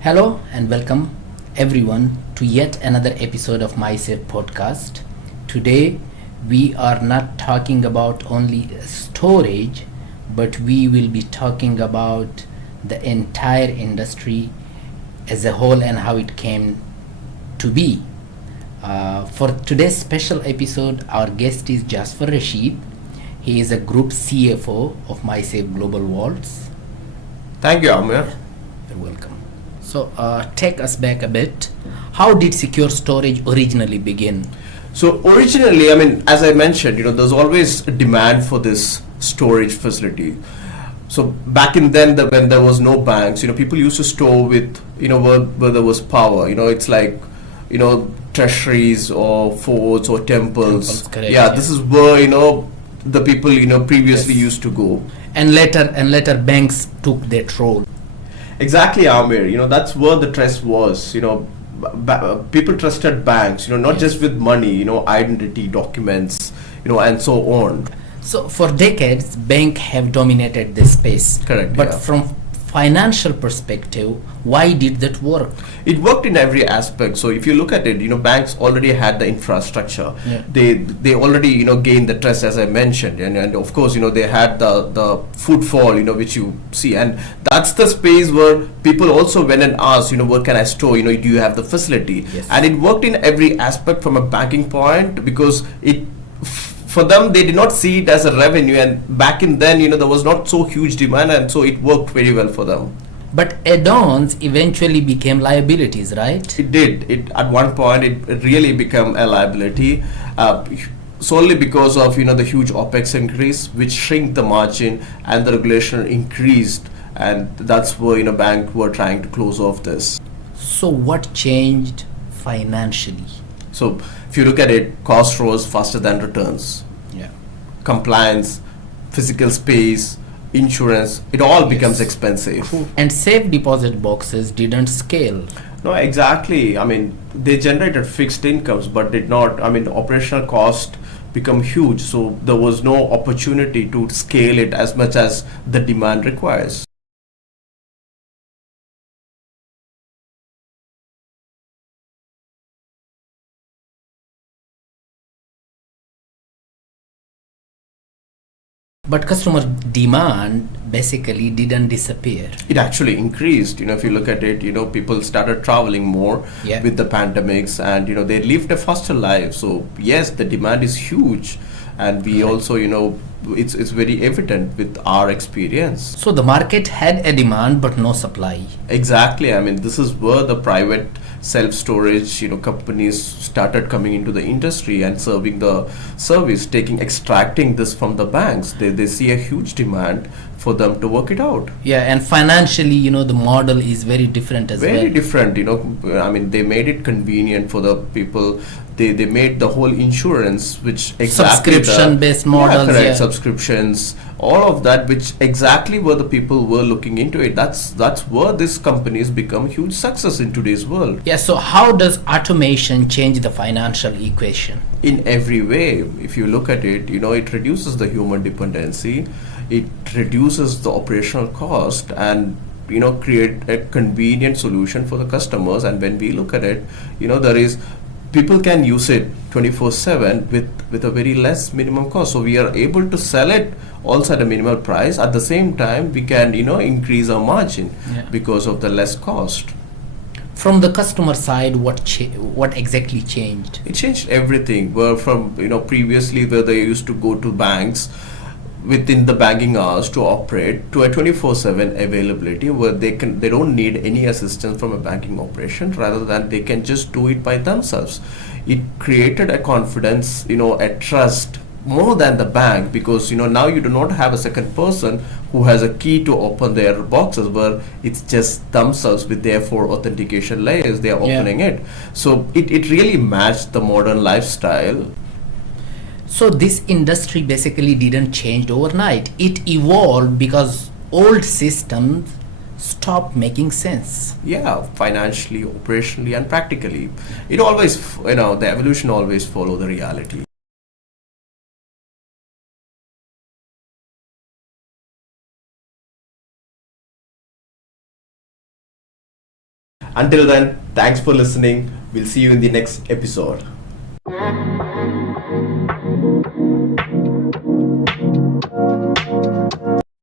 Hello and welcome everyone to yet another episode of MySafe podcast. Today we are not talking about only storage, but we will be talking about the entire industry as a whole and how it came to be. For today's special episode, our guest is Jasfer Rasheed. He is a group CFO of MySafe Global Vaults. Thank you, Amir. You're welcome. So, take us back a bit. How did secure storage originally begin? So originally, as I mentioned, there's always a demand for this storage facility. So back in then, when there was no banks, people used to store with, where there was power. It's like, treasuries or forts or temples. Correct, yeah, this is where, the people, previously Yes. used to go. And later banks took that role. Exactly, Amir. That's where the trust was. People trusted banks. Not just with money. Identity documents. And so on. So for decades, banks have dominated this space. Correct, But yeah. from financial perspective, why did that work? It worked in every aspect. So if you look at it, banks already had the infrastructure. Yeah. They already gained the trust, as I mentioned, and of course they had the footfall which you see, and that's the space where people also went and asked where can I store, do you have the facility? Yes. And it worked in every aspect from a banking point, because for them, they did not see it as a revenue, and back in then there was not so huge demand, and so it worked very well for them. But add-ons eventually became liabilities, right? It did. It at one point it really became a liability, solely because of the huge OPEX increase, which shrink the margin, and the regulation increased, and that's where bank were trying to close off this. So what changed financially? So if you look at it, cost rose faster than returns. Yeah. Compliance, physical space, insurance, it all becomes Yes. expensive. And safe deposit boxes didn't scale. No, exactly. They generated fixed incomes, but did not. Operational cost become huge, so there was no opportunity to scale it as much as the demand requires. But customer demand basically didn't disappear. It actually increased. If you look at it, people started traveling more Yeah. with the pandemics, and they lived a faster life. So yes, the demand is huge, and we Correct. also, it's very evident with our experience. So the market had a demand but no supply. Exactly. This is where the private self-storage, companies started coming into the industry and serving the service, extracting this from the banks. They see a huge demand for them to work it out. Yeah, and financially, the model is very different as Very well. different. They made it convenient for the people. They made the whole insurance, which exactly Subscription-based models, correct, yeah. subscriptions, all of that, which exactly where the people were looking into it. That's where these companies become huge success in today's world. Yeah, so how does automation change the financial equation? In every way, if you look at it, it reduces the human dependency, it reduces the operational cost, and create a convenient solution for the customers. And when we look at it, there is people can use it 24/7 with a very less minimum cost, so we are able to sell it also at a minimal price. At the same time, we can increase our margin Yeah. because of the less cost. From the customer side, what exactly changed? It changed everything. Where from previously, where they used to go to banks within the banking hours to operate, to a 24/7 availability, where they don't need any assistance from a banking operation, rather than they can just do it by themselves. It created a confidence, a trust more than the bank, because now you do not have a second person who has a key to open their boxes, where it's just themselves with their 4 authentication layers, they are Yeah. opening it. So it really matched the modern lifestyle. So this industry basically didn't change overnight. It evolved because old systems stopped making sense. Yeah, financially, operationally, and practically. It always, the evolution always follow the reality. Until then, thanks for listening. We'll see you in the next episode.